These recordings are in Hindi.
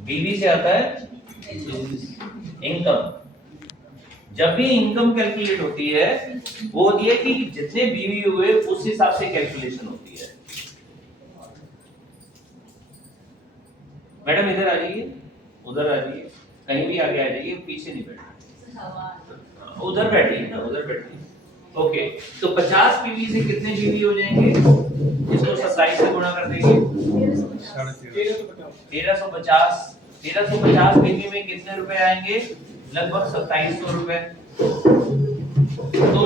बीवी से आता है इनकम। जब भी इनकम कैलकुलेट होती है वो होती है कि जितने बीवी हुए उस हिसाब से कैलकुलेशन होती है। मैडम इधर आ जाइए, उधर आ जाइए, कहीं भी आगे आ जाइए, पीछे नहीं बैठना, उधर बैठिए ना, उधर बैठिए। ओके, तो 50 पीवी से कितने बीवी हो जाएंगे? इसको 27 से गुणा कर देंगे, 1350। 1350 बीवी में कितने रुपए आएंगे? लगभग 2700 रुपए। तो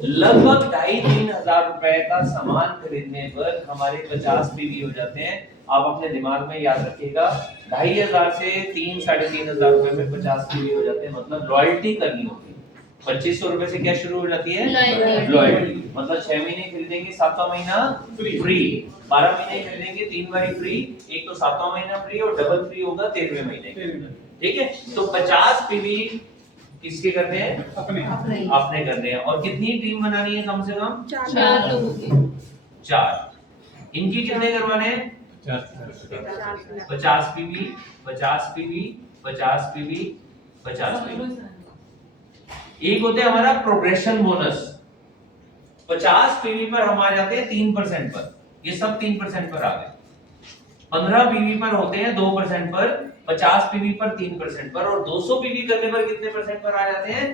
लगभग 2500-3000 रुपए का सामान खरीदने पर हमारे 50 पीवी हो जाते हैं। आप अपने दिमाग में याद रखिएगा, 2500 से 3-3.5 रुपए में 50 पीवी हो जाते हैं। मतलब लॉयल्टी करनी होती है। 2500 रुपए से क्या शुरू हो जाती है? लॉयल्टी। मतलब 6 महीने खरीदेंगे, 7वां महीना फ्री, 12 महीने खरीदेंगे 3 बारी फ्री, एक तो 7वां महीना फ्री और डबल फ्री होगा 13वें महीने। ठीक है, तो 50 पीवी किसके करने हैं? अपने करने हैं। और कितनी टीम बनानी है? कम से कम 4 लोगों की। 4। इनकी कितने करवाने हैं? 50 पीवी, 50 पीवी, 50 पीवी, 50 पीवी। एक होते हमारा प्रोग्रेशन बोनस। 50 पीवी पर हम आ जाते हैं 3% पर, ये सब 3% पर आ गए। 15 पीवी पर होते हैं 2% पर, 50 पीवी पर 3% पर, और 200 पीवी करने पर कितने परसेंट पर आ जाते हैं?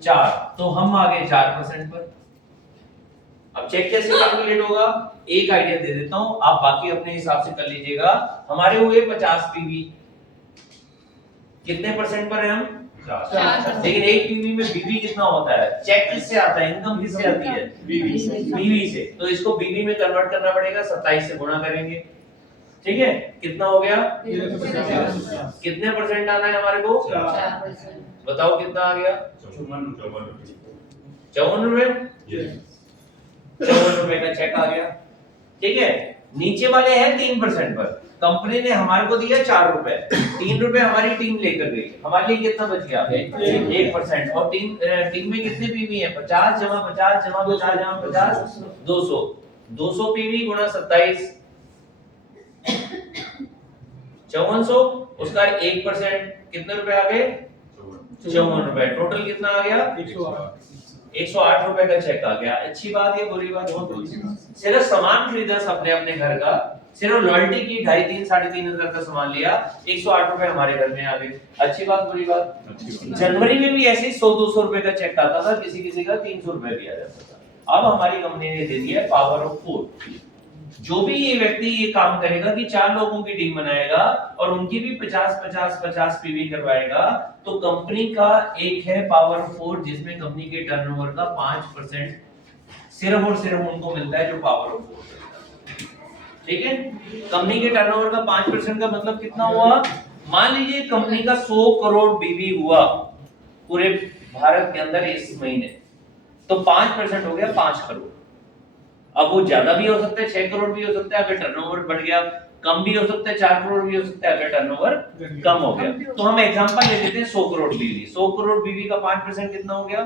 4। तो हम आ गए 4% पर। अब चेक कैसे कैलकुलेट होगा? एक आइडिया दे देता हूं, आप बाकी अपने हिसाब से कर लीजिएगा। हमारे हुए 50 पीवी, कितने परसेंट पर है हम? 4। लेकिन एक पीवी में बीवी कितना होता है? चेक किससे आता है? इनकम किससे आती है? बीवी से। तो इसको बीवी में कन्वर्ट करना पड़ेगा, 27 से गुणा करेंगे। ठीक है, कितना हो गया? कितने परसेंट आना है हमारे को? 4%। बताओ कितना आ गया? 54 रुपए। 54 रुपए का चेक आ गया। ठीक है, नीचे वाले हैं 3% पर, कंपनी ने हमारे को दिया 4 रुपए, 3 रुपए हमारी टीम लेकर गई, हमारे लिए कितना बच गया? 1%। और टीम में कितने पीवी है? 50 जमा 50 जमा 50 जमा 50, 200। 200 पीवी गुणा 27, 5400। उसका 1% कितने रुपए आ गए? 54 रुपए। टोटल कितना आ गया? 108 रुपए का चेक आ गया। अच्छी बात है, बुरी बात? सिर्फ सामान खरीदा अपने अपने घर का, सिर्फ लॉयल्टी की 2,500-3,500 हजार का सामान लिया, 108 रुपए हमारे घर में आ गए। अच्छी बात बुरी बात? जनवरी में भी ऐसे ही 100-200 रुपए का चेक आता था, किसी किसी का 300 रुपए भी आ जाता था। अब हमारी कंपनी ने दे दिया पावर ऑफ 4। जो भी ये व्यक्ति ये काम करेगा कि 4 लोगों की टीम बनाएगा और उनकी भी 50-50-50 पीवी करवाएगा, तो कंपनी का एक है पावर 4, जिसमें कंपनी के टर्नओवर का 5% सिर्फ और सिर्फ उनको मिलता है जो पावर ऑफ 4। ठीक है, कंपनी के टर्नओवर का 5% का मतलब कितना हुआ? मान लीजिए कंपनी का 100 करोड़ बीवी हुआ पूरे भारत के अंदर इस महीने, तो 5% हो गया 5 करोड़। अब वो ज्यादा भी हो सकता है, 6 करोड़ भी हो सकता है अगर टर्नओवर बढ़ गया, कम भी हो सकता है 4 करोड़ भी हो सकता है अगर टर्नओवर कम हो गया। तो हम एग्जांपल ले लेते हैं 100 करोड़ बीवी। 100 करोड़ बीवी का 5% कितना हो गया?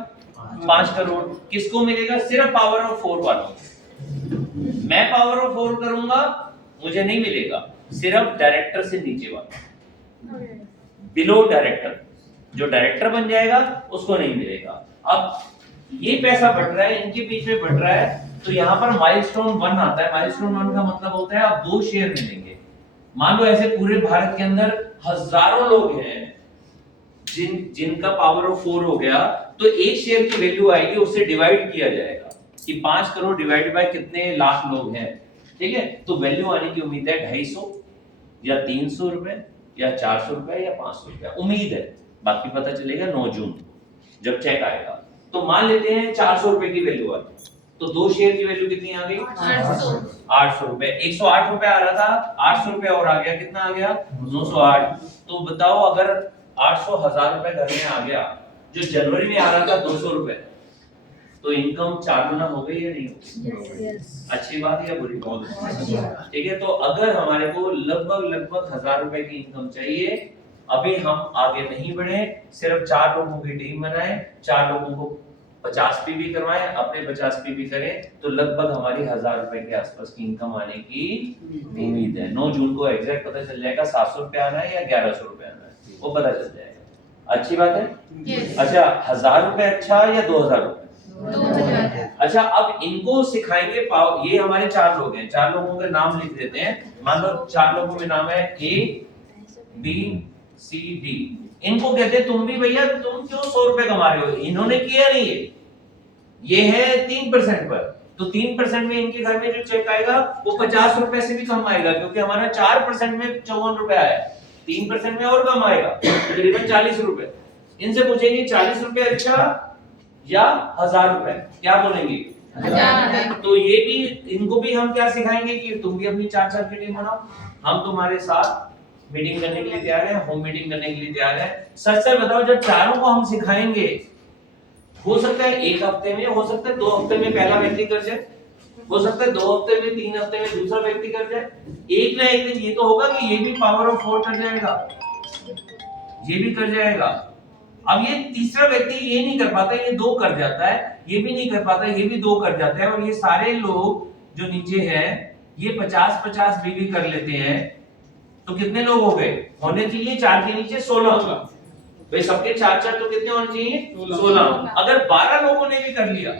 5 करोड़। किसको मिलेगा? सिर्फ पावर ऑफ 4 वालों को। मैं पावर ऑफ 4 करूंगा, मुझे नहीं मिलेगा, सिर्फ डायरेक्टर से नीचे वाला, बिलो डायरेक्टर, जो डायरेक्टर बन जाएगा उसको नहीं मिलेगा। अब ये पैसा बढ़ रहा है, इनके बीच में बढ़ रहा है, तो यहाँ पर माइलस्टोन 1 आता है। माइलस्टोन 1 का मतलब होता है आप 2 शेयर मिलेंगे। मान लो ऐसे पूरे भारत के अंदर हजारों लोग हैं जिनका पावर ऑफ 4 हो गया, तो एक शेयर की वैल्यू आएगी, उससे डिवाइड किया जाएगा कि 5 करोड़ डिवाइड बाय कितने लाख लोग हैं। ठीक है, तो वैल्यू आने की उम्मीद है 250 या 300 रुपए या 400 रुपए या 500 रुपए, उम्मीद है। बाकी पता चलेगा 9 जून जब चेक आएगा। तो मान लेते हैं 400 रुपए की वैल्यू आई, तो 2 शेयर की वैल्यू कितनी आ गई? 800 रुपए। 108 रुपए आ रहा था, 800 रुपए और आ गया, कितना आ गया? 908। तो बताओ अगर 800 हजार रुपए घर में आ गया, जो जनवरी में आ रहा था 200 रुपए, तो इनकम 4 गुना हो गई या नहीं हो गई? अच्छी बात है या बुरी बात? ठीक है, तो अगर हमारे को लगभग 1000 रुपए की इनकम चाहिए, अभी हम आगे नहीं बढ़े, सिर्फ 4 लोगों की टीम बनाए, 4 लोगों को 50 पीवी करवाएं, अपने 50 पीवी करें तो लगभग हमारी 1000 रुपए के आसपास की इनकम आने की उम्मीद है। 9 जून को एग्जैक्ट पता चल जाएगा 700 रुपए आना है या 1100 रुपए आना है, वो पता चल जाएगा। अच्छी बात है। Yes. अच्छा 1000 रुपए अच्छा या 2000 रुपए? 2000। अच्छा अब इनको सिखाएंगे ये हमारे 4 लोग हैं, 4 लोगों के नाम लिख देते हैं। मान लो 4 लोगों के नाम है A B C D। इनको कहते हैं तुम भी भैया तुम क्यों 100 रुपए कमा रहे हो, इन्होंने किया नहीं है, ये है 3% पर, तो 3% में इनके घर में जो चेक आएगा वो 50 रुपए से भी कम आएगा, क्योंकि हमारा 4% में 54 रुपए आया, 3% में और कम आएगा, तकरीबन 40 रुपए। इनसे पूछेंगे 40 रुपए अच्छा या 1000 रुपए, क्या बोलेंगे? 1000। तो ये भी इनको भी हम क्या सिखाएंगे कि तुम भी अपनी 4 की टीम बनाओ, हम तुम्हारे साथ मीटिंग करने के लिए तैयार है, होम मीटिंग करने के लिए तैयार है। सच सच बताओ, जब चारों को हम सिखाएंगे, हो सकता है 1 हफ्ते में, हो सकता है 2 हफ्ते में पहला व्यक्ति कर जाए, हो सकता है 2 हफ्ते में 3 हफ्ते में दूसरा व्यक्ति कर जाए, एक ना एक दिन ये तो होगा कि ये भी पावर ऑफ 4 कर जाएगा, ये भी कर जाएगा। अब ये तीसरा व्यक्ति ये नहीं कर पाता, ये 2 कर जाता है, ये भी नहीं कर पाता, ये भी 2 कर जाता है, और ये सारे लोग जो नीचे हैं ये 50-50 भी कर लेते हैं, तो कितने लोग हो गए? होने चाहिए 4 के नीचे 16। भाई सबके 4 तो कितने होने चाहिए? 16। अगर 12 लोगों ने भी कर लिया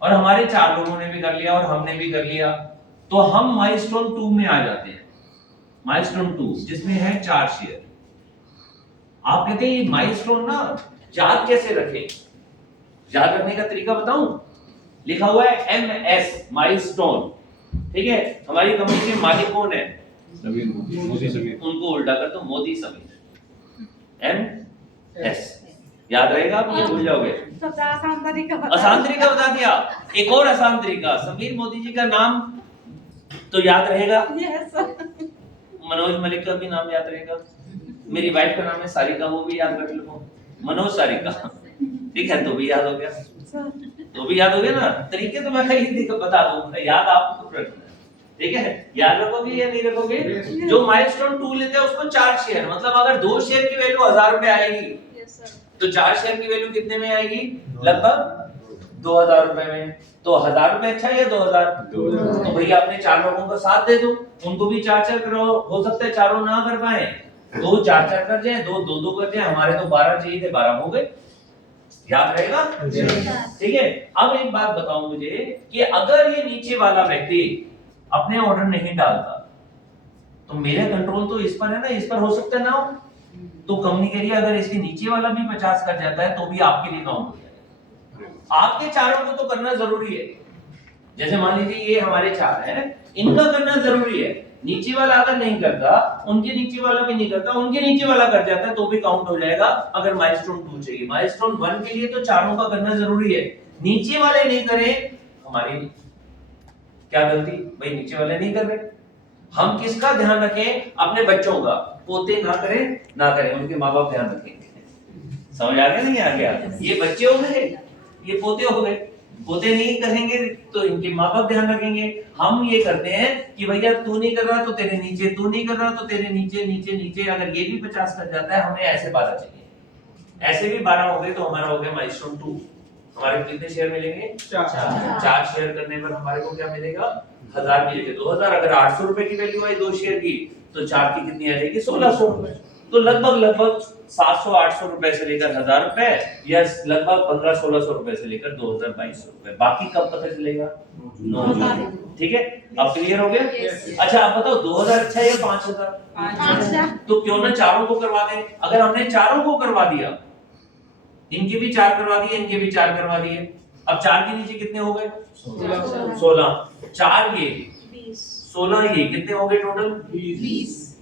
और हमारे 4 लोगों ने भी कर लिया और हमने भी कर लिया, तो हम माइलस्टोन 2 में आ जाते हैं। माइलस्टोन 2 जिसमें है 4 शेयर। आप कहते हैं ये माइलस्टोन ना याद कैसे रखें? याद रखने का तरीका बताऊं? लिखा हुआ है MS माइलस्टोन, ठीक है। हमारी कंपनी के मालिक कौन है? मोदी समीर। उनको उल्टा कर दो, मोदी समीर। MS याद रहेगा, आप ये भूल जाओगे। सबसे आसान तरीका आसान तरीका बता दिया, एक और आसान तरीका, समीर मोदी जी का नाम तो याद रहेगा, यस मनोज मलिक का भी नाम याद रहेगा, मेरी वाइफ का नाम है सारिका, वो भी याद रख लो, मनोज सारिका, ठीक है, तो भी याद हो गया, तो भी याद हो गया ना। तरीके तो मैं कहीं बता दूं, याद आपको रखना है, ठीक है। याद रखोगे या नहीं रखोगे? जो माइलस्टोन 2 लेते हैं उसको 4 शेयर, मतलब अगर 2 शेयर की वैल्यू 1000 रुपए आएगी तो 4 शेयर की वैल्यू कितने में आएगी? लगभग 2000 रुपए में। तो 1000 रुपए अच्छा या 2000? तो भैया अपने 4 लोगों का साथ दे दो, उनको भी 4 कराओ, हो सकता है चारों ना कर पाए, 2 4 कर जाए, 2 2 कर जाए, हमारे तो 12 चाहिए थे, 12 हो गए। याद रहेगा? ठीक है। अब एक बात बताओ मुझे कि अगर ये नीचे वाला व्यक्ति अपने ऑर्डर नहीं डालता तो मेरा कंट्रोल तो इस पर है ना, इस पर हो सकता है ना हो, तो कंपनी कह रही है अगर इसके नीचे वाला भी 50 कर जाता है तो भी आपके लिए काउंट हो जाएगा। आपके 4 को तो करना जरूरी है, जैसे मान लीजिए ये हमारे 4 हैं, इनका करना जरूरी है, नीचे वाला अगर नहीं करता, उनके नीचे वाला भी नहीं करता, उनके नीचे वाला कर जाता है तो भी काउंट हो जाएगा। अगर माइलस्टोन 2 चाहिए, माइलस्टोन 1 के लिए तो 4 का करना जरूरी है, नीचे वाले नहीं करें, हमारी क्या गलती? भाई नीचे वाले नहीं कर रहे, हम किसका ध्यान रखें? अपने बच्चों का। पोते ना करें ना करें, उनके माँ बाप ध्यान रखेंगे। समझ आ गया नहीं आ गया? ये बच्चे हो गए, ये पोते हो गए, पोते नहीं करेंगे तो इनके माँ बाप ध्यान रखेंगे। हम ये करते हैं कि भैया तू नहीं कर रहा तो तेरे नीचे, तू नहीं कर रहा तो तेरे नीचे नीचे नीचे, अगर ये भी 50 कर जाता है, हमें ऐसे 12 चाहिए, ऐसे भी 12 हो गए तो हमारा हो गया माइलस्टोन 2। हमारे कितने शेयर मिलेंगे? 4 शेयर करने पर हमारे को क्या मिलेगा? 1000 मिलेंगे, 2000। अगर 800 रुपए की वैल्यू आई 2 शेयर की तो 4 की कितनी आ जाएगी? 1600 रुपए। तो लगभग 700-800 रुपए से लेकर 1000 रुपए, या लगभग 1500-1600 रुपए से लेकर 2000-2200 रुपए। बाकी कब पता चलेगा? 9 जून। ठीक है, अब क्लियर हो गया? अच्छा आप बताओ 2000 अच्छा है या 5000? तो क्यों ना 4 को करवा दें। अगर हमने 4 को करवा दिया, इनके भी 4 करवा दिए, इनके भी 4 करवा दिए, अब 4 के नीचे कितने हो गए? 16। 4 ये 16, ये कितने हो गए टोटल?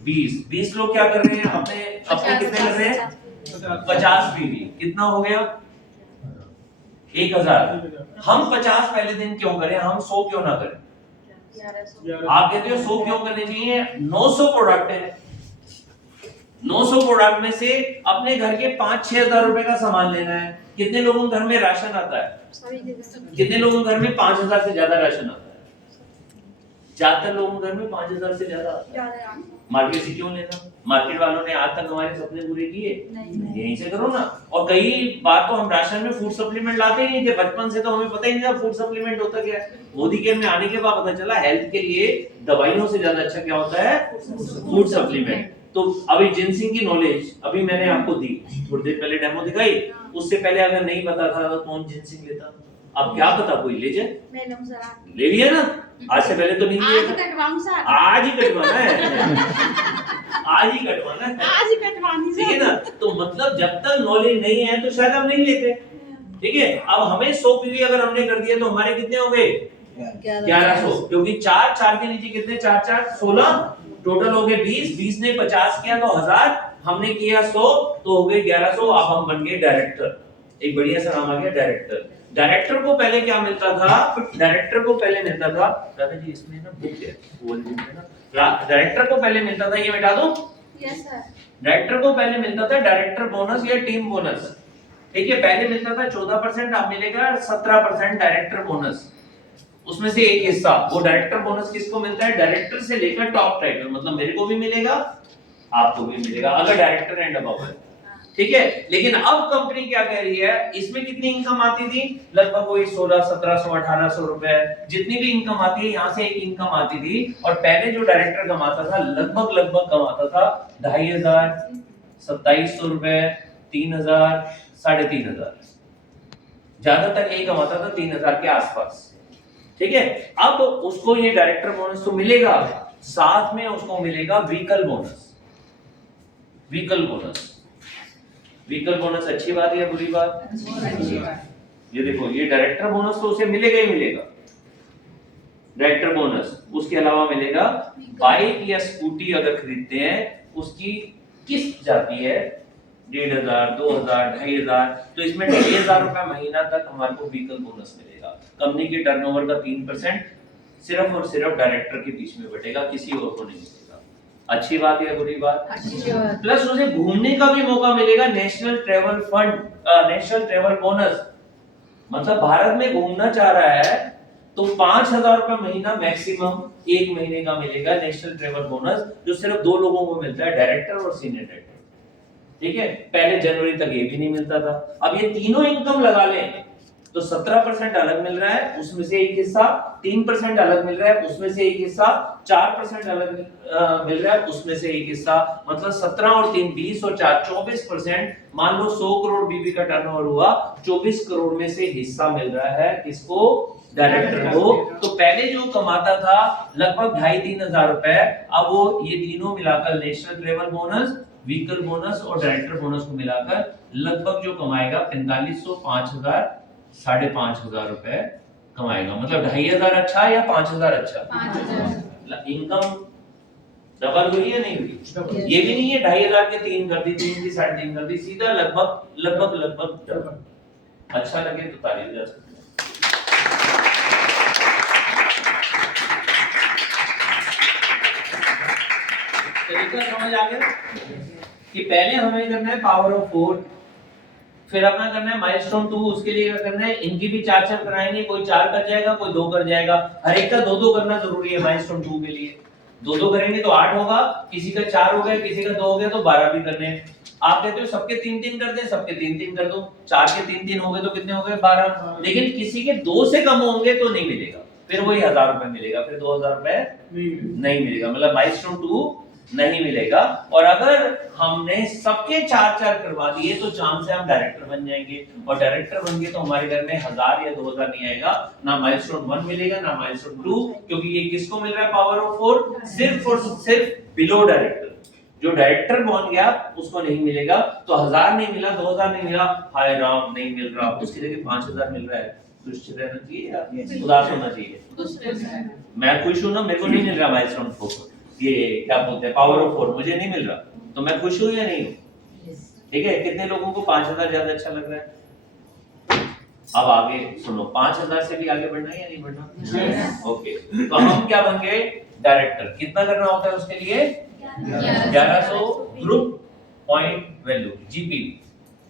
20 लोग क्या कर रहे हैं? अपने कितने कर रहे हैं? 50 बीवी। कितना हो गया? 1000। हम 50 पहले दिन क्यों करें? हम 100 क्यों ना करें? आप कहते हो 100 क्यों करने चाहिए? 900 प्रोडक्ट है, 900 प्रोडक्ट में से अपने घर के 5-6 हजार रुपए का सामान लेना है। कितने लोगों के घर में राशन आता है? कितने लोगों के घर में 5000 से ज्यादा राशन आता है? ज्यादातर लोगों के घर में 5,000 से ज्यादा आता है। मार्केट से क्यों लेना? मार्केट वालों ने आज तक हमारे सपने पूरे किए? यहीं से करो ना। और कई बार तो हम राशन में फूड सप्लीमेंट लाते ही नहीं थे, बचपन से तो हमें पता ही नहीं था फूड सप्लीमेंट होता क्या है। मोदी केयर में आने के बाद पता चला हेल्थ के लिए दवाइयों से ज्यादा अच्छा क्या होता है, फूड सप्लीमेंट। तो अभी जिनसिंग की नॉलेज अभी मैंने आपको दी, थोड़ी देर पहले डेमो दिखाई, उससे पहले अगर नहीं पता था तो कौन जिनसिंग लेता? अब क्या पता, कोई ले जाए, ले लिया ना, आज से पहले तो नहीं लिया था। आज ही कटवाना है आज ही कटवाना है, ठीक है ना। तो मतलब जब तक नॉलेज नहीं है तो शायद हम नहीं लेते, ठीक है। अब हमें 100 पीवी अगर हमने कर दिया तो हमारे कितने हो गए 1100, क्योंकि 4 के नीचे कितने, 4 16, टोटल हो गए 20 ने 50 किया तो 1000, हमने किया 100 तो हो गए 1100। अब हम बन गए डायरेक्टर, एक बढ़िया सा नाम आ गया डायरेक्टर। डायरेक्टर को पहले क्या मिलता था? डायरेक्टर को पहले मिलता था, दादाजी इसमें ना बुक है वॉल्यूम है ना, डायरेक्टर को पहले मिलता था, ये मिटा दो, यस सर। डायरेक्टर को पहले मिलता था डायरेक्टर बोनस या टीम बोनस, ठीक है। पहले मिलता था 14%, अब मिलेगा 17% डायरेक्टर बोनस। उसमें से एक हिस्सा वो डायरेक्टर बोनस किसको मिलता है? डायरेक्टर से लेकर टॉप टाइटल, मतलब मेरे को भी मिलेगा, आपको भी मिलेगा अगर डायरेक्टर एंड अबव है, ठीक है। लेकिन अब कंपनी क्या कह रही है, इसमें कितनी इनकम आती थी? लगभग वही 1600 1700 1800 रुपए, जितनी भी इनकम आती है यहाँ से एक इनकम आती थी। और पहले जो डायरेक्टर कमाता था लगभग कमाता था 2500 2700 रुपए, 3000 3500, ज्यादातर यही कमाता था 3000 के आसपास, ठीक है। अब उसको ये डायरेक्टर बोनस तो मिलेगा, साथ में उसको मिलेगा vehicle bonus. Vehicle bonus, vehicle bonus अच्छी बात है या बुरी बात? ये देखो, ये डायरेक्टर बोनस तो उसे मिलेगा ही मिलेगा, डायरेक्टर बोनस। उसके अलावा मिलेगा बाइक या स्कूटी अगर खरीदते हैं उसकी किस्त जाती है 1500 2000 2500, तो इसमें 2500 रुपए महीना तक हमारे को व्हीकल बोनस मिलेगा। कंपनी के टर्नओवर का 3% सिर्फ और सिर्फ डायरेक्टर के बीच में बटेगा, किसी और को नहीं मिलेगा। अच्छी बात या बुरी बात? अच्छी बात। प्लस उसे घूमने का भी मौका मिलेगा, national travel fund, national travel bonus. मतलब भारत में घूमना चाह रहा है तो 5000 रुपए महीना मैक्सिमम एक महीने का मिलेगा नेशनल ट्रैवल बोनस, जो सिर्फ 2 लोगों को मिलता है, डायरेक्टर और सीनियर डायरेक्टर, ठीक है। पहले जनवरी तक ये भी नहीं मिलता था। अब ये तीनों इनकम लगा लें तो 17% अलग मिल रहा है, उसमें से एक हिस्सा, 3% अलग मिल रहा है, उसमें से एक हिस्सा, 4% अलग मिल रहा है, उसमें से एक हिस्सा, मतलब 17 और 3 20 और 4 24%। मान लो 100 करोड़ बीबी का टर्नओवर हुआ, 24 करोड़ में से हिस्सा मिल रहा है किसको? डायरेक्टर को। तो पहले जो कमाता था लगभग 2,500-3 हजार रुपए, अब वो ये तीनों मिलाकर national travel bonus, vehicle bonus और डायरेक्टर बोनस को मिलाकर लगभग जो कमाएगा 4500 5000 5,500 रुपए कमाएगा। मतलब 2500 अच्छा या 5000 अच्छा? 5000। इनकम डबल हुई या नहीं हुई? ये भी नहीं है 2500 के 3 कर दी, 3 की 3.5 कर दी, सीधा लगभग डबल। अच्छा लगे तो ताली बजा सकते हैं। तरीका समझ आ गया कि पहले हमें करना है पावर ऑफ 4, फिर अपना करना है माइलस्टोन 2, उसके लिए क्या करना है, इनकी भी 4 कराएंगे, कोई 4 कर जाएगा, कोई 2 कर जाएगा, हर एक का 2 करना जरूरी है माइलस्टोन 2 के लिए। 2 करेंगे तो 8 होगा, किसी का 4 हो गया, किसी का 2 हो गया तो 12 भी करने हैं। आप कहते हो सबके 3-3 कर दें, सबके 3-3 कर दो, 4 के 3-3 हो गए तो कितने हो गए 12। लेकिन किसी के 2 से कम होंगे तो नहीं मिलेगा, फिर वही 1000 रुपए मिलेगा, फिर 2000 रुपए नहीं मिलेगा, मतलब माइलस्टोन 2 नहीं मिलेगा। और अगर हमने सबके 4 करवा दिए तो चांस है हम डायरेक्टर बन जाएंगे, और डायरेक्टर बन गए तो हमारे घर में 1000 या 2000 नहीं आएगा, ना माइलस्टोन 1 मिलेगा ना माइलस्टोन 2, क्योंकि ये किसको मिल रहा है पावर ऑफ 4? सिर्फ और सिर्फ बिलो डायरेक्टर। जो डायरेक्टर बन गया उसको नहीं मिलेगा। तो 1000 नहीं मिला, 2000 नहीं मिला, हाय राम नहीं मिल रहा, उसकी जगह 5000 मिल रहा है, खुश रहना चाहिए या उदास होना चाहिए? मैं खुश हूं ना, मेरे को नहीं मिल रहा माइलस्टोन 4, ये क्या बोलते हैं पावर ऑफ 4, मुझे नहीं मिल रहा, तो मैं खुश हूं या नहीं हूं? ठीक है। कितने लोगों को 5000 ज्यादा अच्छा लग रहा है? अब आगे सुनो, 5000 से भी आगे बढ़ना है या नहीं बढ़ना? ओके, तो हम क्या बन गए? डायरेक्टर। कितना करना होता है उसके लिए? 1100 ग्रुप पॉइंट वैल्यू, जीपी,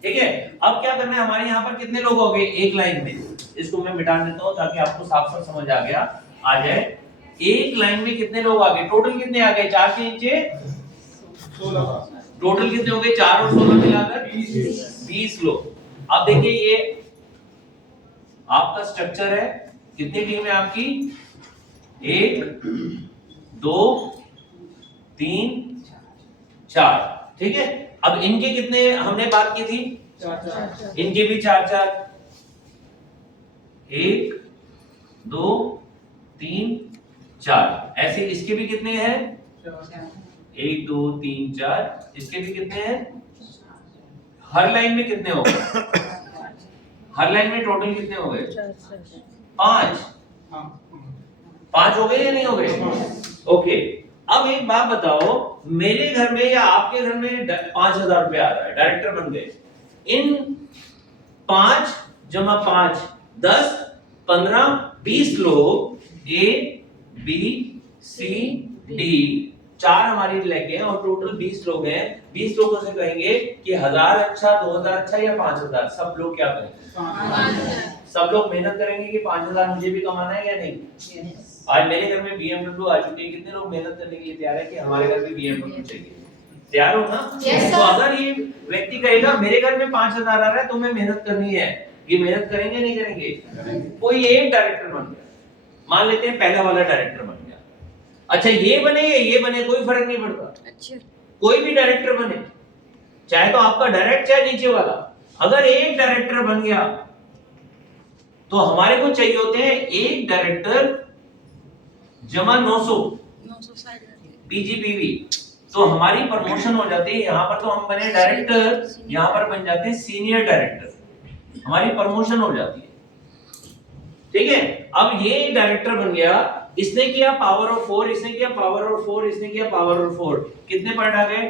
ठीक है। अब क्या करना है, हमारे यहाँ पर कितने लोग हो गए एक लाइन में? इसको मैं मिटा देता हूँ ताकि आपको साफ साफ समझ आ जाए एक लाइन में कितने लोग आ गए, टोटल कितने आ गए, 4 के नीचे 16 टोटल कितने हो गए, 4 और 16 मिलाकर 20 लोग। अब देखिए ये आपका स्ट्रक्चर है, कितनी टीम है आपकी, 1 2 3 4, ठीक है। अब इनके कितने हमने बात की थी, इनके भी 4 1 2 3 4, ऐसे इसके भी कितने हैं, 1 2 3 4, इसके भी कितने हैं, हर लाइन में कितने हो गए, हर लाइन में टोटल कितने हो गए, 5 हो गए या नहीं हो गए, ओके। अब एक बात बताओ, मेरे घर में या आपके घर में 5,000 रुपया आ रहा है, डायरेक्टर बन गए, इन 5 जमा 5 10 15 20 लोग ए बी सी डी 4 हमारी लेके हैं और टोटल 20 लोग हैं। 20 लोगों से कहेंगे कि 1000 अच्छा, 2000 अच्छा या 5000, सब लोग क्या करेंगे, सब लोग मेहनत करेंगे कि 5000 मुझे भी कमाना है या नहीं। आज मेरे घर में BMW आ चुकी है, कितने लोग मेहनत करने के लिए तैयार है कि हमारे घर में BMW चाहिए, तैयार हो ना। तो अगर ये व्यक्ति कहेगा मेरे घर में 5000 आ रहा है तो मैं मेहनत करनी है, ये मेहनत करेंगे नहीं करेंगे, कोई एक डायरेक्टर बन गया, मान लेते हैं पहला वाला डायरेक्टर बन गया, अच्छा ये बने या ये बने कोई फर्क नहीं पड़ता, अच्छा कोई भी डायरेक्टर बने, चाहे तो आपका डायरेक्ट चाहे नीचे वाला, अगर एक डायरेक्टर बन गया तो हमारे को चाहिए होते हैं एक डायरेक्टर जमा 900 पीजीपीवी, तो हमारी प्रमोशन हो जाती है, यहाँ पर तो हम बने डायरेक्टर, यहाँ पर बन जाते हैं सीनियर डायरेक्टर, हमारी प्रमोशन हो जाती है, ठीक है। अब ये डायरेक्टर बन गया, इसने किया पावर ऑफ 4, इसने किया पावर ऑफ 4, इसने किया पावर ऑफ 4, कितने पॉइंट आ गए,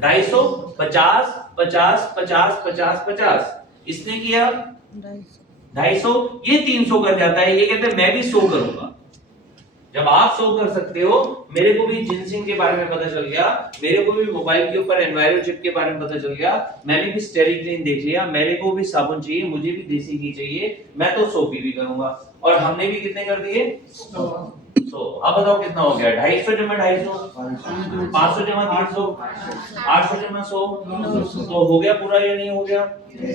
250 50 50 50 50 50, इसने किया 250, ये 300 कर जाता है, ये कहते हैं मैं भी 100 करूंगा। जब आप 100 कर सकते हो, मेरे को भी जिनसिंग के बारे में पता चल गया, मेरे को भी मोबाइल के ऊपर एनवायरो चिप के बारे में पता चल गया, मैंने भी स्टेरिक क्लीन देख लिया, मेरे को भी साबुन चाहिए, मुझे भी देसी घी चाहिए, मैं तो 100 पी भी करूंगा, और हमने भी कितने कर दिए 100। अब बताओ कितना हो गया, 250 जमा 250 500 जमा 300 800 जमा 100, तो हो गया पूरा या नहीं हो गया,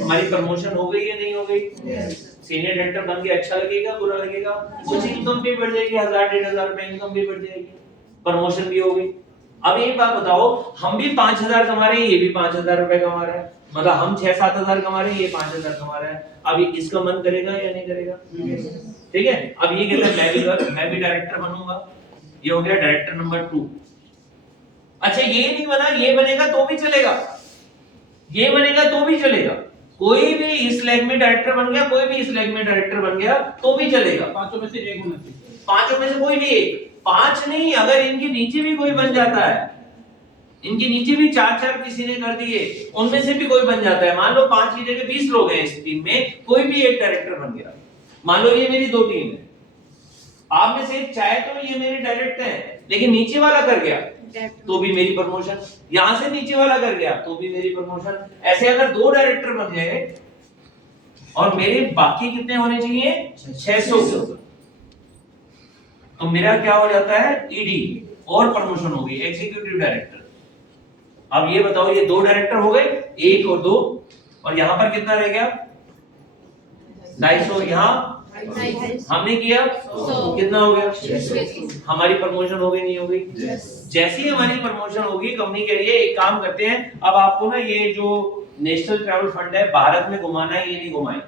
हमारी प्रमोशन हो गई या नहीं हो गई, सीनियर डायरेक्टर बन के अच्छा लगेगा बुरा लगेगा, कुछ इनकम भी बढ़ जाएगी, 1000-1500 रुपए इनकम भी बढ़ जाएगी, प्रमोशन भी हो गई। अब एक बात बताओ, हम भी 5000 कमा रहे हैं, ये भी 5000 रुपए कमा रहा है, मतलब हम 6-7 हजार कमा रहे हैं, ये 5000 कमा रहा है, अब इसका मन करेगा या नहीं करेगा, ठीक है। अब ये कहता है मैं भी डायरेक्टर बनूंगा, ये हो गया डायरेक्टर नंबर 2। अच्छा ये नहीं बना, ये बनेगा तो भी चलेगा, ये बनेगा तो भी चलेगा, कोई भी इस लेग में डायरेक्टर बन गया, कोई भी इस लेग में डायरेक्टर बन गया तो भी चलेगा, पांचों में से एक होना चाहिए, पांचों में से कोई भी एक, 5 नहीं, अगर इनके नीचे भी कोई बन जाता है, इनके नीचे भी 4-4 किसी ने कर दिए, उनमें से भी कोई बन जाता है, मान लो 5 की जगह 20 लोग हैं इस टीम में, कोई भी एक डायरेक्टर बन गया, मान लो ये मेरी 2 टीम है, आप में से चाहे तो ये मेरे डायरेक्टर है, लेकिन नीचे वाला कर गया तो भी मेरी प्रमोशन, यहां से नीचे वाला कर गया तो भी मेरी प्रमोशन, ऐसे अगर 2 डायरेक्टर बन जाए और मेरे बाकी कितने होने चाहिए 600, तो मेरा क्या हो जाता है ईडी, और प्रमोशन हो गई एग्जीक्यूटिव डायरेक्टर। अब ये बताओ, ये 2 डायरेक्टर हो गए, 1 और 2, और यहां पर कितना रह गया 250, यहां हमने किया कितना हो गया, हमारी प्रमोशन हो गई नहीं हो गई, जैसी हमारी प्रमोशन होगी कंपनी के लिए एक काम करते हैं, अब आपको ना ये जो नेशनल ट्रैवल फंड है भारत में घुमाना है, ये नहीं घुमाएंगे,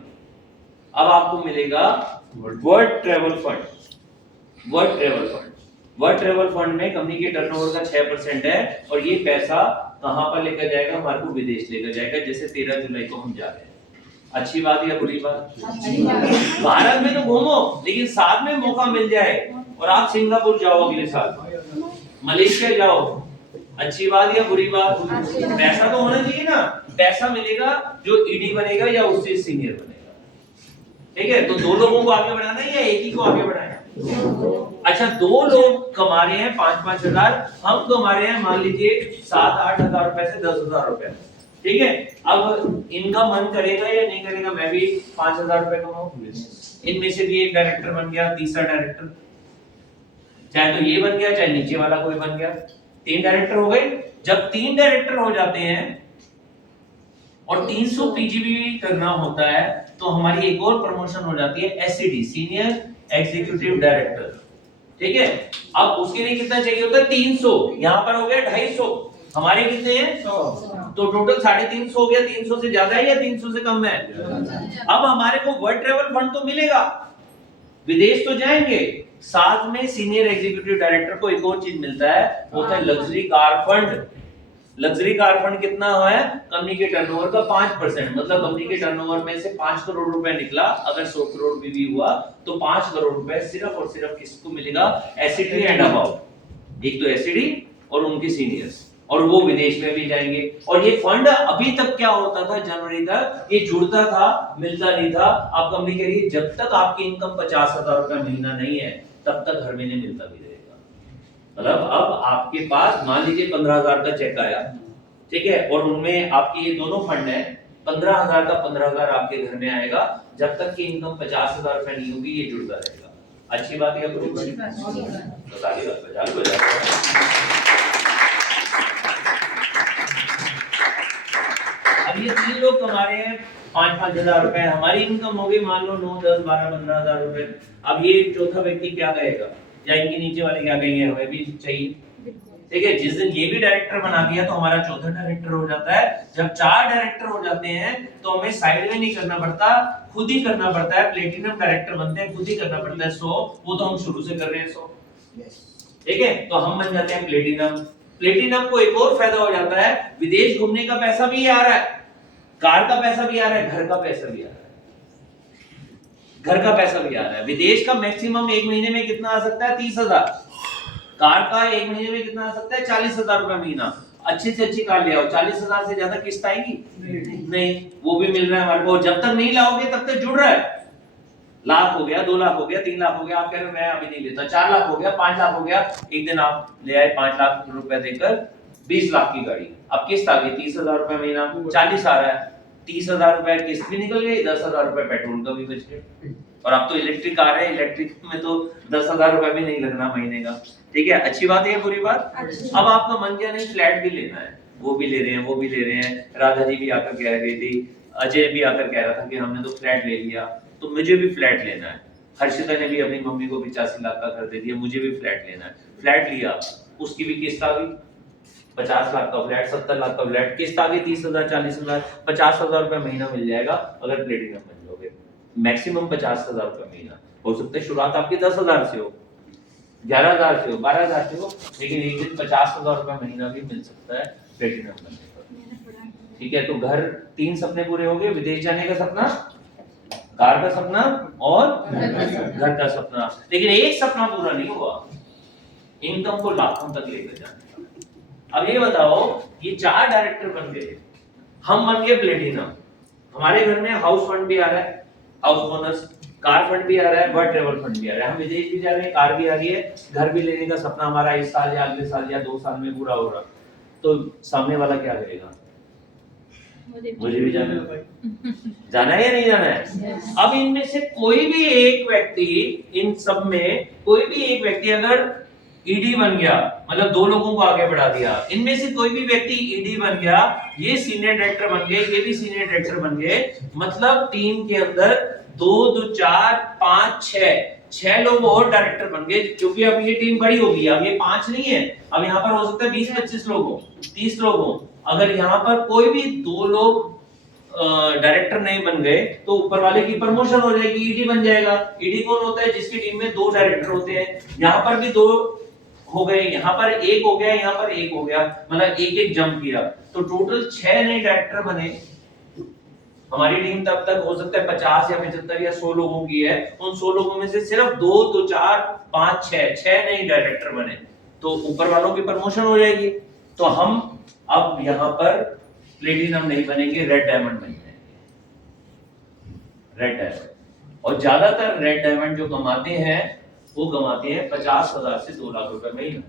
अब आपको मिलेगा world travel fund. World travel fund, world travel fund में कंपनी के टर्नओवर का 6% है, और ये पैसा कहां पर लेकर जाएगा, हमारे को विदेश लेकर जाएगा, जैसे 13 जुलाई को हम जा रहे हैं। अच्छी बात या बुरी बात, भारत में तो घूमो, लेकिन साथ में मौका मिल जाए और आप सिंगापुर जाओ अगले साल, मलेशिया जाओ, अच्छी बात या बुरी बात, पैसा तो होना चाहिए ना, पैसा मिलेगा जो ईडी बनेगा या उससे सीनियर बनेगा, ठीक है। तो 2 लोगों को आगे बढ़ाना है या एक ही को आगे बढ़ाना है, अच्छा 2 लोग कमा रहे हैं 5-5 हजार, हम कमा रहे हैं मान लीजिए 7-8 हजार रुपए से 10 हजार रुपए, ठीक है। अब इनका मन करेगा या नहीं करेगा मैं भी 5000 रुपए कमाऊं, इनमें से भी एक डायरेक्टर बन गया, तीसरा डायरेक्टर, चाहे तो ये बन गया चाहे नीचे वाला कोई बन गया, 3 डायरेक्टर हो गए। जब 3 डायरेक्टर हो जाते हैं और 300 पीजीबी करना होता है तो हमारी एक और प्रमोशन हो जाती है एससीडी, सीनियर एग्जीक्यूटिव डायरेक्टर। ठीक है, अब उसके लिए कितना चाहिए होता है 300, यहां पर हो गया 250, हमारे कितने हैं 100, तो टोटल 350 हो गया। 300 से ज्यादा है या 300 से कम है? अब हमारे को वर्ल्ड ट्रैवल फंड तो मिलेगा, विदेश तो जाएंगे, साथ में सीनियर एग्जीक्यूटिव डायरेक्टर को एक और चीज मिलता है, वो होता है luxury car fund. Luxury car fund कितना है? कंपनी के टर्नओवर का 5%, मतलब कंपनी के टर्नओवर में से 5 करोड़ रुपए निकला, अगर 100 करोड़ भी हुआ तो 5 करोड़ रुपए सिर्फ और सिर्फ किसको मिलेगा? एससीडी एंड अबव, एक तो एससीडी और उनके सीनियर्स, और वो विदेश में भी जाएंगे। और ये फंड अभी तक क्या होता था, जनवरी तक ये जुड़ता था, मिलता नहीं था। अब कंपनी कह रही है जब तक आपकी इनकम 50,000 रुपए महीना नहीं है तब तक हर महीने मिलता भी रहेगा। मतलब अब आपके पास मान लीजिए 15,000 का चेक आया, ठीक है, और उनमें आपके ये दोनों फंड है, 15,000 का 15,000 आपके घर में आएगा, जब तक की इनकम 50,000 रुपए नहीं होगी ये जुड़ता रहेगा। अच्छी बात है या बुरी बात? तो आगे चालू हो जाएगा। अब ये 3 लोग कमा रहे हैं 5-5 हजार रुपए, हमारी इनकम होगी मान लो 9, 10, 12, 15 हजार रुपए। अब ये चौथा व्यक्ति क्या कहेगा, या इनके नीचे वाले क्या कहेंगे, हमें भी चाहिए। ठीक है, जिस दिन ये भी डायरेक्टर बना दिया तो हमारा चौथा डायरेक्टर हो जाता है। जब 4 डायरेक्टर हो जाते हैं तो हमें साइड में नहीं करना पड़ता, खुद ही करना पड़ता है। प्लेटिनम डायरेक्टर बनते हैं, खुद ही करना पड़ता है 100, वो तो हम शुरू से कर रहे हैं 100। ठीक है, तो हम बन जाते हैं प्लेटिनम। प्लेटिनम को एक और फायदा हो जाता है, विदेश घूमने का पैसा भी आ रहा है, कार का पैसा भी आ रहा है, घर का पैसा भी आ रहा है, घर का पैसा भी आ रहा है। विदेश का मैक्सिमम एक महीने में कितना आ सकता है? 30,000। कार का एक महीने में कितना आ सकता है? 40,000 रुपए महीना। अच्छी से अच्छी कार ले आओ, 40,000 से ज्यादा किस्त आएगी? नहीं, वो भी मिल रहा है हमारे को। जब तक नहीं लाओगे तब तक जुड़ रहा है। लाख हो गया, 2 लाख हो गया, 3 लाख हो गया, आप कह रहे हो मैं अभी नहीं लेता, 4 लाख हो गया, 5 लाख हो गया, एक दिन आप ले आए 5 लाख रुपए देकर 20 लाख की गाड़ी, अब किस्त आ गई 30,000 रुपए महीना, 40 आ रहा है, 30,000 रुपए किस्त भी निकल गई, 10,000 रुपए पेट्रोल का भी बच गया। और अब तो इलेक्ट्रिक कार है, इलेक्ट्रिक में तो 10,000 रुपए भी नहीं लगना महीने का। ठीक है, अच्छी बात है, बुरी बात? अब आपका मन क्या, नहीं फ्लैट भी लेना है, वो भी ले रहे हैं, वो भी ले रहे हैं। राधा जी भी आकर कह रही थी, अजय भी आकर कह रहा था कि हमने तो फ्लैट ले लिया, तो मुझे भी फ्लैट लेना है। हर्षिता ने भी अपनी मम्मी को 85 लाख का घर दे दिया, मुझे भी फ्लैट लेना है। फ्लैट लिया, उसकी भी किस्त आ गई, 50 लाख का फ्लैट, 70 लाख का फ्लैट, किस्त आ गई 30,000, 40,000, 50,000 रुपए महीना मिल जाएगा अगर प्लेटिनम बन जाओगे। मैक्सिमम 50,000 रुपए महीना हो सकता है, शुरुआत आपकी 10,000 से हो, 11,000 से हो, 12,000 से हो, लेकिन एक दिन 50,000 रुपए महीना भी मिल सकता है प्लेटिनम बनने पर। ठीक है, तो घर 3 सपने पूरे हो गए, विदेश जाने का सपना, कार का सपना और घर का सपना। लेकिन एक सपना पूरा नहीं हुआ, इनकम को लाखों तक लेकर जाने का। अब ये बताओ, ये 4 डायरेक्टर बन गए, हम बन गए प्लेटिनम, हमारे घर में हाउस फंड भी आ रहा है, हाउस बोनस, कार फंड भी आ रहा है, वर्ल्ड ट्रैवल फंड भी आ रहा है, हम विदेश भी जा रहे हैं, कार भी आ रही है, घर भी लेने का सपना हमारा इस साल या अगले साल या 2 साल में पूरा हो रहा। तो सामने वाला क्या करेगा? मुझे भी जाना है, जाना है या नहीं जाना है? अब इनमें से कोई भी एक व्यक्ति, इन सब में कोई भी एक व्यक्ति अगर ईडी बन गया, मतलब 2 लोगों को आगे बढ़ा दिया, इनमें से कोई भी व्यक्ति ईडी बन गया, ये सीनियर डायरेक्टर बन गए, ये भी सीनियर डायरेक्टर बन गए, मतलब टीम के अंदर 2, 2, 4, 5, 6 लोग और डायरेक्टर बन गए, क्योंकि अब ये टीम बड़ी होगी, अब ये 5 नहीं है, अब यहाँ पर हो सकता है 20-25 लोग हो, 30 लोग हो। अगर यहाँ पर कोई भी 2 लोग डायरेक्टर नहीं बन गए तो ऊपर वाले की प्रमोशन हो जाएगी, ईडी बन जाएगा। ईडी कौन होता है? जिसकी टीम में 2 डायरेक्टर होते हैं। यहाँ पर भी 2 हो गए, यहाँ पर 1 हो गया, यहाँ पर 1 हो गया, मतलब एक जंप किया, तो टोटल 6 नए डायरेक्टर बने। हमारी टीम तब तक हो सकता है 50 या 75 या 100 लोगों की है, उन 100 लोगों में से सिर्फ 2, 2, 4, 5, 6 नए डायरेक्टर बने, तो ऊपर वालों की प्रमोशन हो जाएगी। तो हम अब यहाँ पर प्लेटिनम नहीं बनेंगे, रेड डायमंड बनेंगे, रेड डायमंड। और ज्यादातर रेड डायमंड जो कमाते हैं वो कमाते हैं 50,000 से 2 लाख रुपए महीना,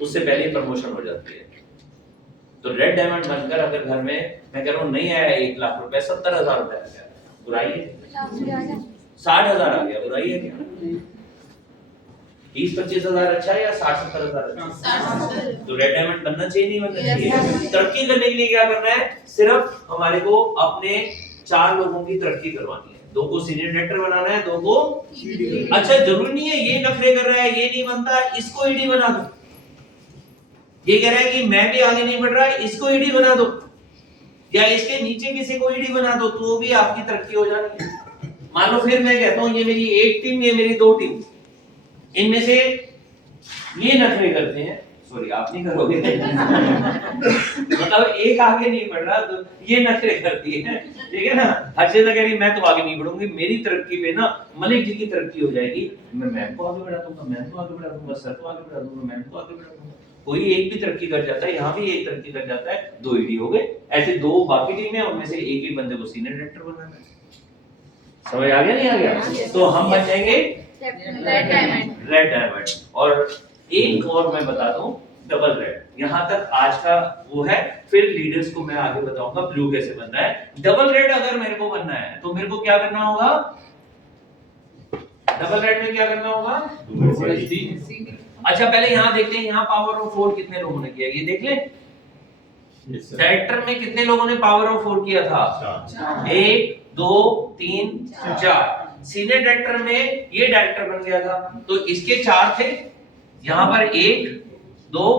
उससे पहले प्रमोशन हो जाती है। तो रेड डायमंड बनकर अगर घर में, मैं कह रहा हूँ नहीं आया 1 लाख रुपए, 70,000 रुपए आ गया, बुराई है? 60,000 आ गया, बुराई है क्या? 20-25 हजार अच्छा है या 60-70 हजार अच्छा है? तो रेड डायमंड बनना चाहिए नहीं बनना Yes, चाहिए? sir. तरक्की करने के लिए क्या करना है? सिर्फ हमारे को अपने 4 लोगों की तरक्की करवानी है। 2 को सीनियर डायरेक्टर बनाना है, 2 को अच्छा जरूरी नहीं है ये नखरे कर रहा है, ये नहीं बनता, इसको ईडी बना दो। ये कह रहा है कि मैं भी आगे नहीं बढ़ रहा, इसको ईडी बना दो, या इसके नीचे किसी को ईडी बना दो, तो भी आपकी तरक्की हो जानी है। मान लो फिर मैं कहता हूं ये मेरी एक टीम, ये मेरी 2 टीम, इनमें से ये नखरे करते हैं, सॉरी आप नहीं करोगे मतलब एक आगे नहीं बढ़ रहा तो ये नखरे करती है, ठीक है ना। हर्षिता कह रही मैं तो आगे नहीं बढ़ूंगी, मेरी तरक्की पे ना मलिक जी की तरक्की हो जाएगी, मैं मैम को आगे बढ़ा दूंगा, मैम को आगे बढ़ा दूंगा, सर को आगे बढ़ा दूंगा, मैम को आगे बढ़ा दूंगा। कोई एक भी तरक्की कर जाता है, यहाँ भी एक तरक्की कर जाता है, 2 ईडी हो गए। ऐसे 2 बाकी टीम है, उनमें से एक ही बंदे को सीनियर डायरेक्टर बनाना है। समझ आ गया नहीं आ गया? तो हम बन जाएंगे रेड डायमंड। और एक और मैं बता दूं, डबल रेड। यहां तक आज का वो है, फिर लीडर्स को मैं आगे बताऊंगा ब्लू कैसे बनना है। डबल रेड अगर मेरे को बनना है तो मेरे को क्या करना होगा? डबल रेड में क्या करना होगा? अच्छा पहले यहां देखते हैं, यहां पावर ऑफ 4 कितने लोगों ने किया, ये देख ले। डायरेक्टर में कितने लोगों ने पावर ऑफ 4 किया था? 1 2 3 4। सीनियर डायरेक्टर में ये डायरेक्टर बन गया था, तो इसके 4 थे, यहां पर 1 2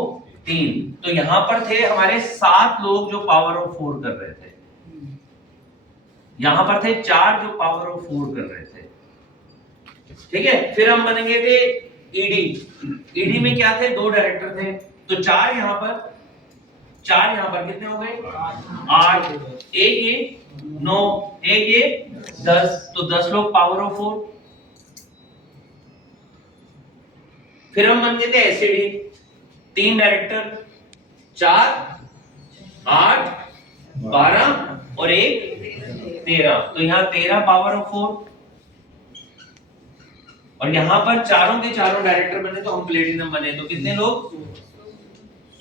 3, तो यहां पर थे हमारे 7 लोग जो पावर ऑफ 4 कर रहे थे। यहां पर थे 4 जो पावर ऑफ 4 कर रहे थे, ठीक है। फिर हम बनेंगे थे ईडी। ईडी में क्या थे? 2 डायरेक्टर थे, तो 4 यहां पर कितने हो गए? 8, एक ये 9, एक ये 10, तो 10 लोग पावर ऑफ 4। फिर हम बन गए थे एसईडी, 3 डायरेक्टर, 4 8 12 और 1 13, तो यहाँ 13 पावर ऑफ 4। और यहां पर चारों के चारों डायरेक्टर बने तो हम प्लेटिनम बने, तो कितने लोग?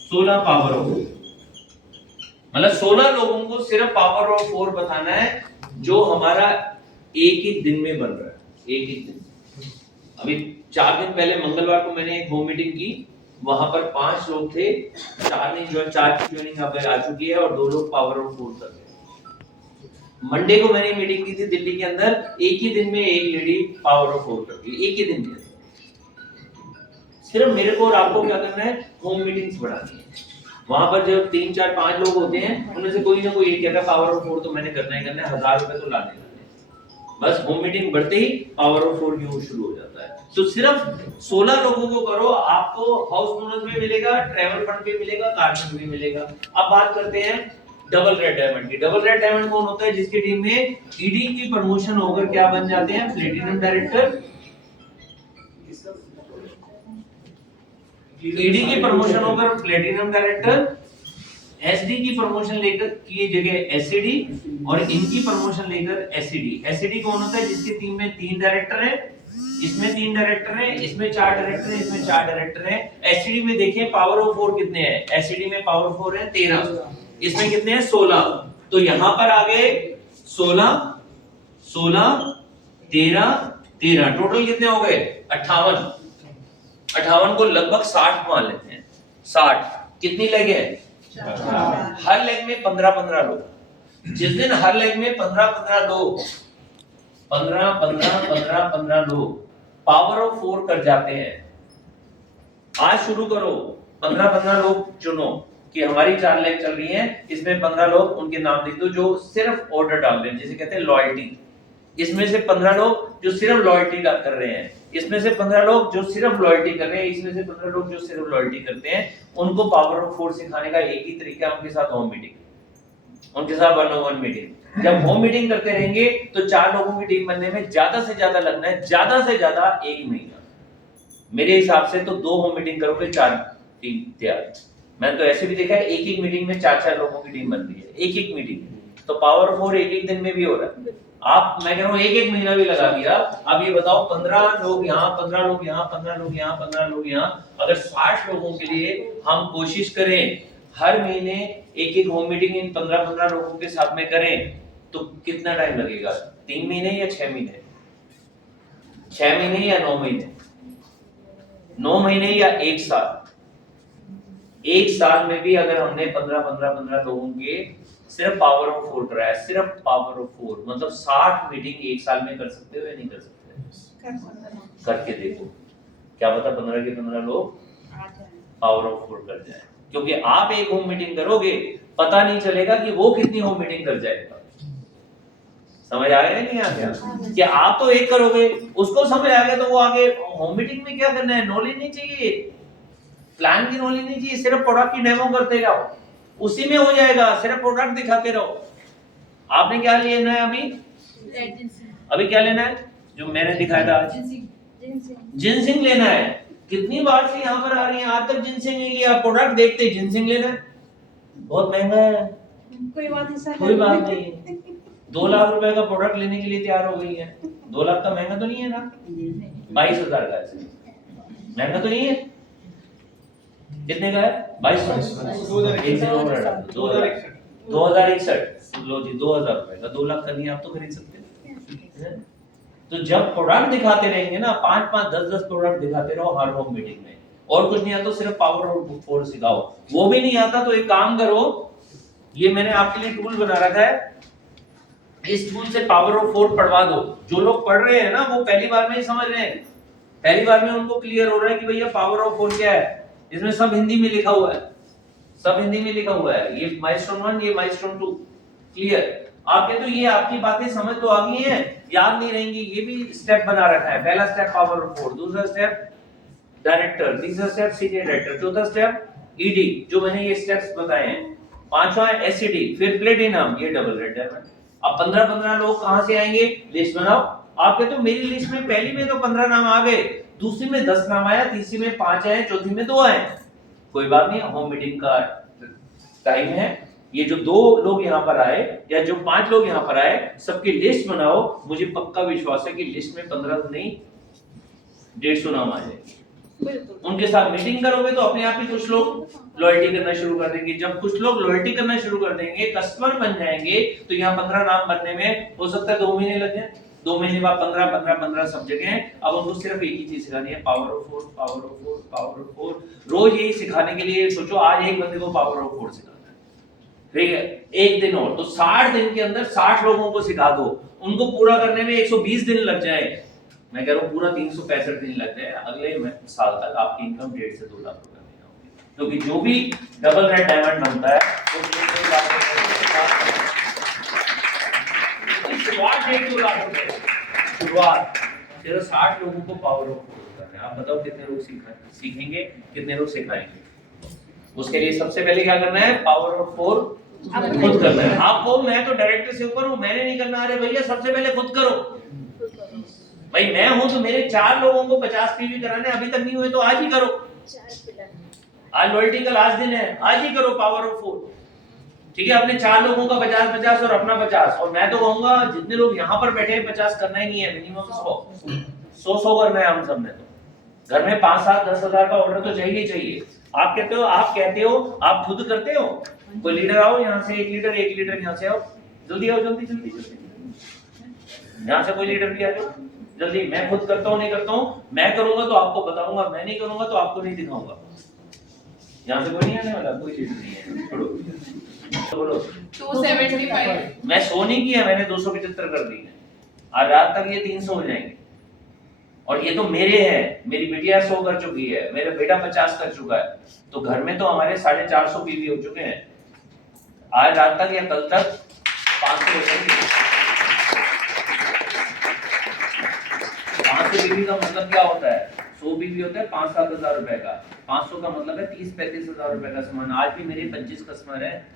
16 पावर ऑफ 4। मतलब 16 लोगों को सिर्फ पावर ऑफ 4 बताना है, जो हमारा एक ही दिन में बन रहा है, एक ही दिन। अभी 4 दिन पहले मंगलवार को मैंने एक होम मीटिंग की, वहां पर 5 लोग थे, 4 ने जो 4 की ज्वाइनिंग आ चुकी है और 2 लोग पावर ऑफ 4 कर रहे हैं। मंडे को मैंने मीटिंग की थी दिल्ली के अंदर, एक ही दिन में एक लेडी पावर ऑफ 4 करती है, एक ही दिन में। सिर्फ मेरे को और आपको क्या करना है? होम मीटिंग्स बढ़ानी है। वहां पर जब 3 4 5 लोग होते हैं, उनमें से कोई ना कोई एक कहता है पावर ऑफ 4 तो मैंने करना ही करना है, 1000 रुपए तो लाने हैं। बस होम मीटिंग बढ़ते ही पावर ऑफ 4 यूज शुरू हो जाता है। तो सिर्फ 16 लोगों को करो, आपको हाउस बोनस भी मिलेगा, ट्रैवल फंड भी मिलेगा, कार फंड भी मिलेगा। अब बात करते हैं डबल रेड डायमंड की। डबल रेड डायमंड कौन होता है? जिसकी टीम में ईडी की प्रमोशन होकर क्या बन जाते हैं? Platinum director. ईडी की प्रमोशन होकर प्लेटिनम डायरेक्टर, एसडी की प्रमोशन लेकर की जगह एससीडी, और इनकी प्रमोशन लेकर एससीडी। एससीडी कौन होता है? जिसकी टीम में 3 डायरेक्टर हैं, इसमें 3 डायरेक्टर हैं, इसमें 4 डायरेक्टर हैं, इसमें 4 डायरेक्टर हैं। एससीडी में देखिए पावर ऑफ 4 कितने हैं? एससीडी में पावर ऑफ 4 है 13, इसमें कितने हैं? 16। तो यहां पर आ गए 16 16 13 13, टोटल कितने हो गए? 58। 58 को लगभग 60 मान लेते हैं। 60 कितनी लेग है? हर लेग में 15-15 लोग। जिस दिन हर लेग में 15-15 लोग 15 लोग पावर ऑफ 4 कर जाते हैं, आज शुरू करो। 15-15 लोग चुनो कि हमारी 4 लेग चल रही हैं, इसमें 15 लोग उनके नाम लिख दो जो सिर्फ ऑर्डर डाल रहे हैं, जिसे कहते हैं लॉयल्टी। इसमें से 15 लोग जो सिर्फ लॉयल्टी कर रहे हैं, इसमें से 15 लोग जो सिर्फ लॉयल्टी कर रहे हैं, इसमें से 15 लोग जो सिर्फ लॉयल्टी करते हैं। उनको पावर ऑफ 4 सिखाने का एक ही तरीका है, उनके साथ होम मीटिंग, उनके साथ 1-on-1 मीटिंग। जब होम मीटिंग करते रहेंगे तो 4 लोगों की टीम बनने में ज्यादा से ज्यादा लगना है, ज्यादा से ज्यादा 1 महीना। मेरे हिसाब से तो 2 होम मीटिंग करोगे 4 टीम तैयार। मैंने तो ऐसे भी देखा है, एक मीटिंग में 4-4 लोगों की टीम बन रही है, एक मीटिंग। तो पावर ऑफ 4 एक दिन में भी हो रहा है। आप, मैं कह रहा हूँ, एक महीना भी लगा दिया। अब ये बताओ 15 लोग यहाँ, 15 लोग यहाँ, 15 लोग यहाँ, 15 लोग यहाँ, अगर 60 लोगों के लिए हम कोशिश करें हर महीने एक होम मीटिंग इन 15-15 लोगों के साथ में करें, तो कितना टाइम लगेगा? 3 महीने या 6 महीने? 6 महीने या 9 महीने? 9 महीने या 1 साल, 1 साल में भी अगर हमने 15 लोगों के सिर्फ पावर ऑफ 4 कराया, सिर्फ पावर ऑफ 4 मतलब 60 मीटिंग 1 साल में कर सकते हो या नहीं कर सकते? करके देखो, क्या पता 15 के 15 लोग पावर ऑफ 4 कर जाए। क्योंकि आप एक होम मीटिंग करोगे, पता नहीं चलेगा कि वो कितनी होम मीटिंग कर जाएगा। समझ आ गया नहीं आ गया? कि आप तो एक करोगे, उसको समझ आ गया तो वो आगे होम मीटिंग में क्या करना है, नॉलेज नहीं चाहिए, प्लान की नॉलेज नहीं चाहिए, सिर्फ प्रोडक्ट की डेमो करते जाओ, उसी में हो जाएगा। सिर्फ प्रोडक्ट दिखाते रहो। आपने क्या लेना है अभी क्या लेना है जो मैंने दिखाया था आज? जिनसिंग लेना है। कितनी बार से यहाँ पर आ रही है, आज तक जिनसिंग नहीं लिया, प्रोडक्ट देखते जिनसिंग लेना है, बहुत महंगा है। कोई बात नहीं सर, कोई बात नहीं, 2 लाख रुपए का प्रोडक्ट लेने के लिए तैयार हो गई है। 2 लाख का महंगा तो नहीं है ना, 22,000 का है, महंगा तो नहीं है। कितने का है? 22,000, 2061 लो जी, 2,000 रुपए का 2 लाख का नहीं, आप तो खरीद सकते हैं। तो जब प्रोडक्ट दिखाते रहेंगे ना, 5-5 10-10 प्रोडक्ट दिखाते रहो हर होम मीटिंग में, और कुछ नहीं आता तो सिर्फ पावर ऑफ 4 सिखाओ। वो भी नहीं आता तो एक काम करो, ये मैंने आपके लिए टूल बना रखा है, इस टूल से पावर ऑफ 4 पढ़वा दो। जो लोग पढ़ रहे हैं ना वो पहली बार में ही समझ रहे हैं, पहली बार में उनको क्लियर हो रहा है कि भैया पावर ऑफ 4 क्या है। इसमें सब हिंदी में लिखा हुआ है, सब हिंदी में लिखा हुआ है। ये माइलस्टोन 1, ये माइलस्टोन 2, क्लियर। आपके तो ये आपकी बातें समझ तो आ गई हैं, याद नहीं रहेंगी। ये भी स्टेप बना रखा है। पहला स्टेप पावर ऑफ 4, दूसरा स्टेप डायरेक्टर, तीसरा स्टेप सीनियर डायरेक्टर, चौथा स्टेप ईडी, जो मैंने ये स्टेप्स बताए हैं, पांचवा एससीडी, फिर प्लेटिनम, ये डबल रेड डायमंड। अब 15 लोग कहां से आएंगे, लिस्ट बनाओ। आपके तो मेरी लिस्ट में पहली में तो 15 नाम आ गए, दूसरी में 10 नाम आया, तीसरी में 5 आए, चौथी में 2 आए। कोई बात नहीं, होम मीटिंग का टाइम है। ये जो 2 लोग यहाँ पर आए या जो 5 लोग यहाँ पर आए, सबकी लिस्ट बनाओ। मुझे पक्का विश्वास है कि लिस्ट में 15 नहीं 150 नाम आ जाएंगे। उनके साथ मीटिंग करोगे तो अपने आप ही कुछ लोग लॉयल्टी करना शुरू कर देंगे। जब कुछ लोग लॉयल्टी करना शुरू कर देंगे, कस्टमर बन जाएंगे, तो यहाँ 15 नाम बनने में हो सकता है 2 महीने लग जाए। 2 महीने बाद 15 सब जगह हैं। अब उनको सिर्फ एक ही चीज सिखानी है, power of 4, power of 4, power of 4। रोज यही सिखाने के लिए सोचो, आज एक बंदे को पावर ऑफ 4 सिखाना है, ठीक है, एक दिन और, तो 60 दिन के अंदर 60 लोगों को सिखा दो। उनको पूरा करने में 120 दिन लग जाए, मैं कह रहा हूँ पूरा 365 दिन लग जाए। अगले साल तक आपकी इनकम 1.5 से 2 लाख रुपए महीना होगी। क्योंकि जो भी डबल रेड डायमंड बनता है वो 1.5 लाख शुरुआत 1.5 लाख रुपए, शुरुआत सिर्फ 60 लोगों को पावर ऑफ 4 करना है। आप बताओ कितने लोग सीखेंगे, कितने लोग सिखाएंगे? उसके लिए सबसे पहले क्या करना है, पावर ऑफ 4 खुद करना है। आपको मैं तो डायरेक्टर से ऊपर हूँ, मैंने नहीं करना। अरे भैया सबसे पहले खुद करो। भाई मैं हूं तो मेरे 4 लोगों को 50 पीवी कराने अभी तक नहीं हुए, तो आज ही करो। आज लॉयल्टी का लास्ट दिन है, आज ही करो पावर ऑफ 4, ठीक है। अपने 4 लोगों का 50-50 और अपना 50। और मैं तो कहूंगा जितने लोग यहाँ पर बैठे हैं 50 करना ही नहीं है, मिनिमम 100 करना है। हम सब ने तो घर में 5-7-10 हजार का ऑर्डर तो चाहिए ही चाहिए। आप कहते हो आप खुद करते हो। कोई लीडर आओ यहाँ से, 1 लीटर यहाँ से आओ, जल्दी आओ, जल्दी। यहाँ से कोई लीडर भी आ जाओ जल्दी। मैं खुद करता हूँ नहीं करता हूँ, मैं करूंगा तो आपको बताऊंगा, मैं नहीं करूंगा तो आपको नहीं दिखाऊंगा। यहाँ से कोई नहीं आने वाला, कोई लीडर नहीं है। छोड़ो तो बोलो 275। मैं 100 नहीं किया, मैंने 275 कर दी है। आज रात तक ये 300 हो जाएंगे। और ये तो मेरे हैं, मेरी बिटिया 100 कर चुकी है, मेरा बेटा 50 कर चुका है, तो घर में तो हमारे 450 पीवी हो चुके हैं। आज रात तक या कल तक 500 हो जाएंगे। 500 बीवी का मतलब क्या होता है? 100 बीवी होता है 5-7 हजार रुपए का, 500 का मतलब है 30-35 हजार रुपए का सामान। आज भी मेरे 25 कस्टमर हैं,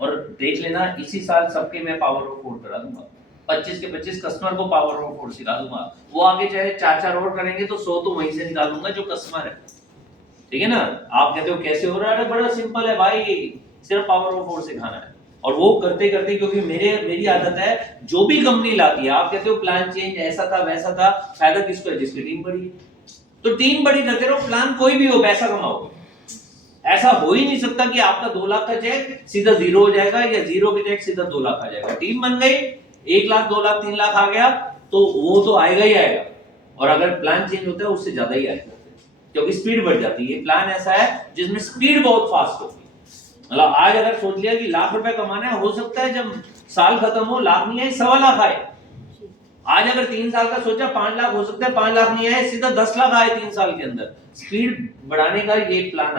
और देख लेना इसी साल सबके मैं पावर ऑफ 4 करा दूंगा। 25 के 25 कस्टमर को पावर ऑफ 4 सिखा दूंगा। वो आगे चाहे 4 और करेंगे तो 100 तो वहीं से निकालूंगा जो कस्टमर है, ठीक है ना। आप कहते हो कैसे हो रहा है, बड़ा सिंपल है भाई, सिर्फ पावर ऑफ 4 सिखाना है। और वो करते करते, क्योंकि मेरी आदत है, जो भी कंपनी लाती है, आप कहते हो प्लान चेंज ऐसा था वैसा था, फायदा किसको है? जिसकी टीम बड़ी है। तो टीम बड़ी करते रहो, प्लान कोई भी हो, पैसा कमाओगे। ऐसा हो ही नहीं सकता कि आपका 2 लाख का चेक सीधा 0 हो जाएगा या 0 का चेक सीधा 2 लाख आ जाएगा। टीम बन गई, 1 लाख 2 लाख 3 लाख आ गया तो वो तो आएगा ही आएगा। और अगर प्लान चेंज होता है उससे ज्यादा ही आएगा। क्योंकि स्पीड बढ़ जाती है। ये प्लान ऐसा है जिसमें स्पीड बहुत फास्ट होती है। मतलब आज अगर सोच लिया कि लाख रुपए कमाना है, हो सकता है जब साल खत्म हो लाख नहीं आए 1.25 लाख आए। आज अगर 3 साल का सोचा 5 लाख, हो सकता है 5 लाख नहीं आए सीधा 10 लाख आए 3 साल के अंदर। स्पीड बढ़ाने का ये प्लान